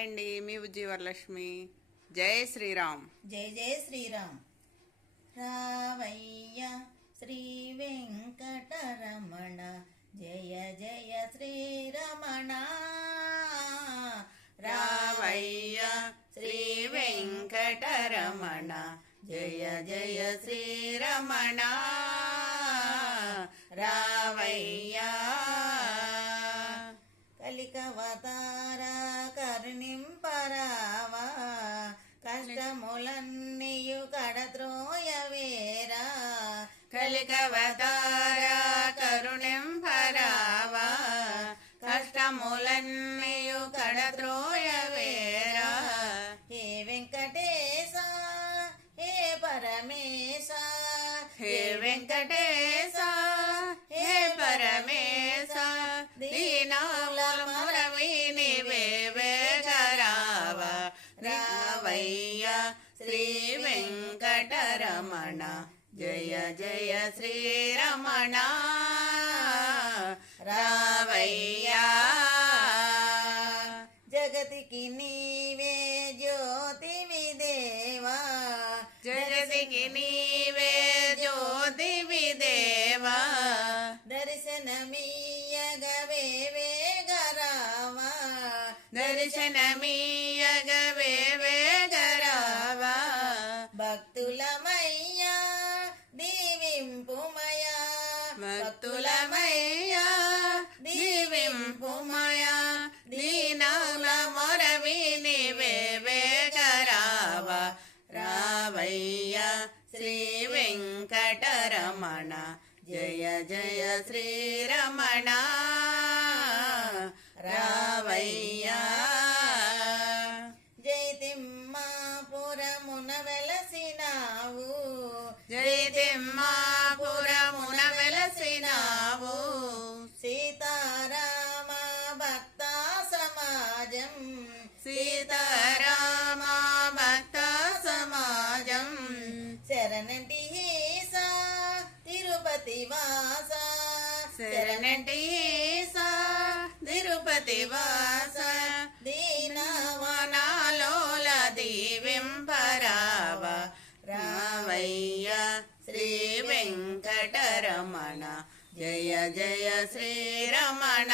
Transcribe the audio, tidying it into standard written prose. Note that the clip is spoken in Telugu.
హాయ్ అండి, మీ ఉజ్జీవరలక్ష్మి. జై శ్రీరామ్. జై జై శ్రీరామ్. రావయ్య శ్రీ వెంకటరమణ, జయ జయ శ్రీరమణ. రావయ్య శ్రీ వెంకటరమణ, జయ జయ శ్రీరమణ. రావయ్య కలికవతార కరుణింపరావా, కష్టములన్నీయు కడద్రోయవేరా. కలికవతార కరుణింపరావా, కష్టములన్నీయు కడద్రోయవేరా. హే వెంకటేశ హే పరమేశ, హే వెంకటేశ హే పరమేశ, దీనాల మొరవిని వేవేగరావ. రావయ్య శ్రీ వెంకటరమణ, జయ జయ శ్రీరమణ. రావయ్య జగతికి నీవే జ్యోతివి దేవా, జగతికి నీవే జ్యోతివి దేవా. దర్శనమీయగవే వేగరావా, దర్శనమీయగవే వేగరావా. భక్తులమయ్యా దీవింపుమయా, భక్తులమయ్యా దీవింపుమయా. దీనాల మొరవిని వేగరావ. రావయ్య శ్రీ వెంకటరమణ, జయ జయ శ్రీరమణ. రావయ్య జైతిమ్మాపురమున వెలసినావు, జైతిమ్మాపురమున వెలసినావు. సీతారామ భక్త సమాజం, సీతారామ భక్త సమాజం. శరణంటి ఈసా తిరుపతి వాస, శరణంటి ఈసా తిరుపతి వాస. దీనవనాలోల దీవింపరావ. రావయ్య శ్రీ వెంకటరమణ, జయ జయ శ్రీరమణ.